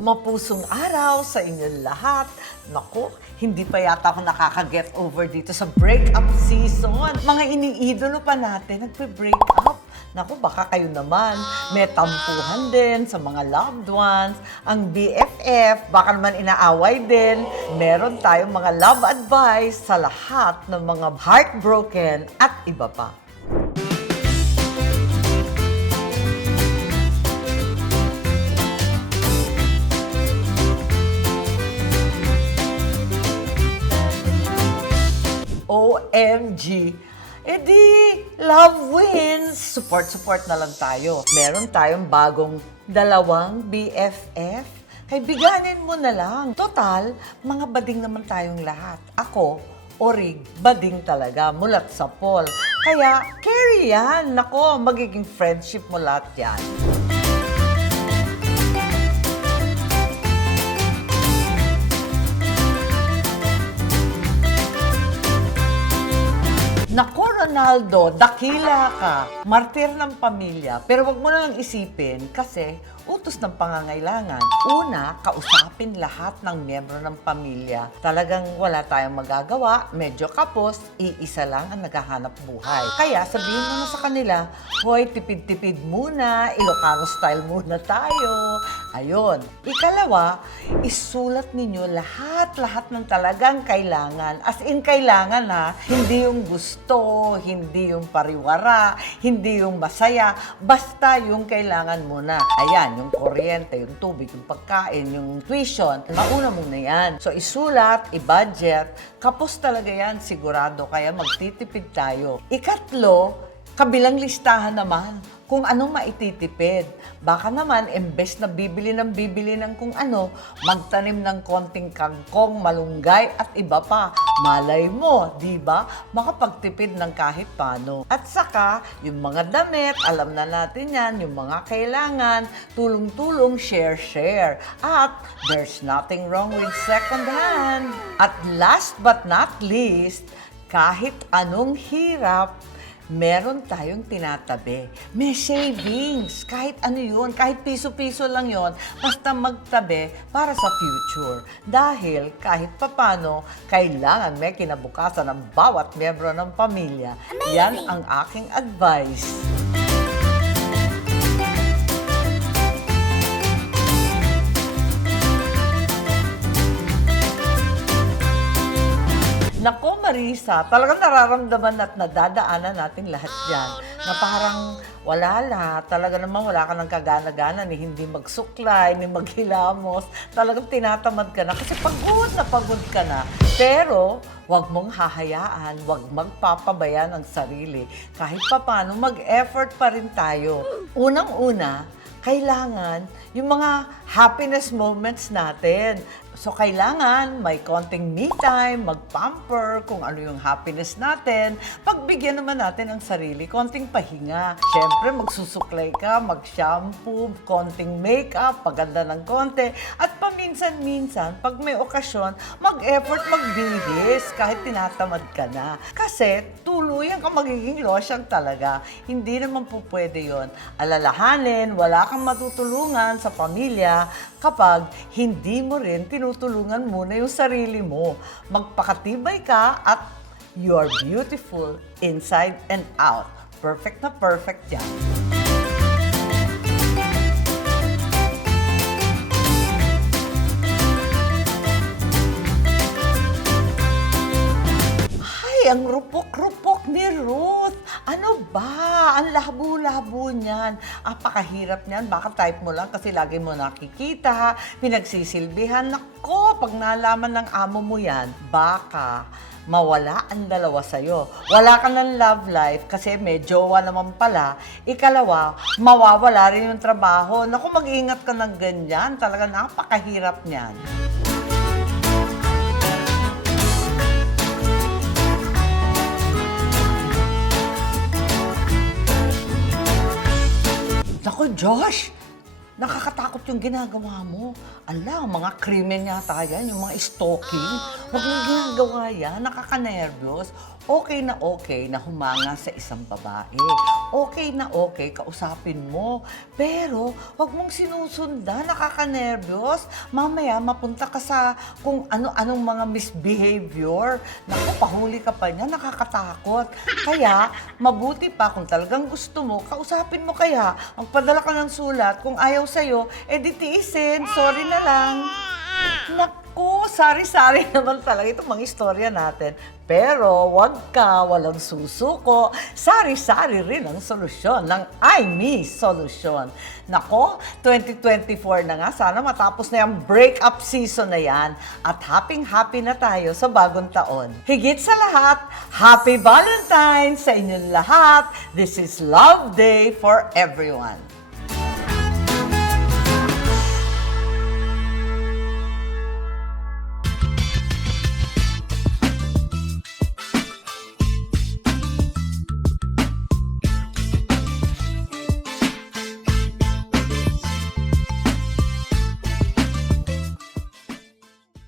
Mapusong araw sa inyong lahat. Naku, hindi pa yata ako nakaka-get over dito sa breakup season. Mga iniidolo pa natin, nagpe-break up. Naku, baka kayo naman. May tampuhan din sa mga loved ones. Ang BFF, baka naman inaaway din. Meron tayong mga love advice sa lahat ng mga heartbroken at iba pa. OMG! E di, love wins! Support-support na lang tayo. Meron tayong bagong dalawang BFF. Kaibiganin mo na lang. Total, mga bading naman tayong lahat. Ako, Orig, bading talaga, mulat sa Paul. Kaya, carry yan. Nako, magiging friendship mo lahat yan. Nako, Ronaldo, dakila ka. Martir ng pamilya. Pero wag mo na lang isipin kasi utos ng pangangailangan. Una, kausapin lahat ng miyembro ng pamilya. Talagang wala tayong magagawa, medyo kapos, iisa lang ang naghahanap buhay. Kaya sabihin mo na sa kanila, hoy, tipid-tipid muna, Ilocano style muna tayo. Ayun. Ikalawa, isulat ninyo lahat-lahat ng talagang kailangan. As in kailangan ha, hindi yung gusto, hindi yung pariwara, hindi yung masaya, basta yung kailangan mo na. Ayan, yung kuryente, yung tubig, yung pagkain, yung tuition, mauna mo na yan. So isulat, i-budget, kapos talaga yan, sigurado, kaya magtitipid tayo. Ikatlo, kabilang listahan naman kung anong maititipid. Baka naman, imbes na bibili ng bibili ng kung ano, magtanim ng konting kangkong, malunggay at iba pa. Malay mo, di ba? Makapagtipid ng kahit paano. At saka, yung mga damit, alam na natin yan, yung mga kailangan, tulong-tulong, share-share. At there's nothing wrong with second hand. At last but not least, kahit anong hirap, meron tayong tinatabi. May savings. Kahit ano yun, kahit piso-piso lang yon basta magtabi para sa future. Dahil kahit papano, kailangan may kinabukasan ng bawat miyembro ng pamilya. Yan ang aking advice. Nako Marisa, talagang nararamdaman at nadadaanan natin lahat yan. Na parang wala lahat, talaga naman wala ka ng kagana-gana ni hindi magsuklay, ni maghilamos. Talagang tinatamad ka na kasi pagod na pagod ka na. Pero wag mong hahayaan, wag magpapabaya ng sarili. Kahit papano, mag-effort pa rin tayo. Unang-una, kailangan yung mga happiness moments natin. So, kailangan may konting me time, mag-pamper, kung ano yung happiness natin. Pagbigyan naman natin ang sarili, konting pahinga. Siyempre, magsusuklay ka, mag-shampoo, konting makeup, paganda ng konti. At paminsan-minsan, pag may okasyon, mag-effort, magbihis, kahit tinatamad ka na. Kasi, tuluyan ka magiging losyang talaga. Hindi naman po pwede yon. Alalahanin, wala kang matutulungan sa pamilya kapag hindi mo rin tinutulungan muna yung sarili mo. Magpakatibay ka at you're beautiful inside and out. Perfect na perfect yan. Ba? Ang labo-labo niyan. Apakahirap niyan. Baka type mo lang kasi lagi mo nakikita. Pinagsisilbihan. Nako, pag nalaman ng amo mo yan, baka mawala ang dalawa sa'yo. Wala ka ng love life kasi may jowa naman pala. Ikalawa, mawawala rin yung trabaho. Naku, mag-ingat ka ng ganyan. Talaga napakahirap niyan. Naku, Josh! Nakakatakot yung ginagawa mo. Ala, mga krimen yata yan, yung mga stalking. Huwag mo ginagawa yan, nakaka-nervyos. Okay na okay na humanga sa isang babae. Okay na okay, kausapin mo. Pero, wag mong sinusundan, nakaka-nervyos. Mamaya, mapunta ka sa kung ano-anong mga misbehavior. Naku, pahuli ka pa niya, nakakatakot. Kaya, mabuti pa kung talagang gusto mo, kausapin mo kaya. Magpadala ka ng sulat. Kung ayaw sa'yo, edi tiisin. Sorry na lang. Naku, sari-sari naman talaga itong mga istorya natin. Pero wag ka, walang susuko. Sari-sari rin ang solusyon ng I Me Solusyon. Nako, 2024 na nga. Sana matapos na yung breakup season na yan. At happy-happy na tayo sa bagong taon. Higit sa lahat, Happy Valentine's sa inyong lahat. This is Love Day for everyone.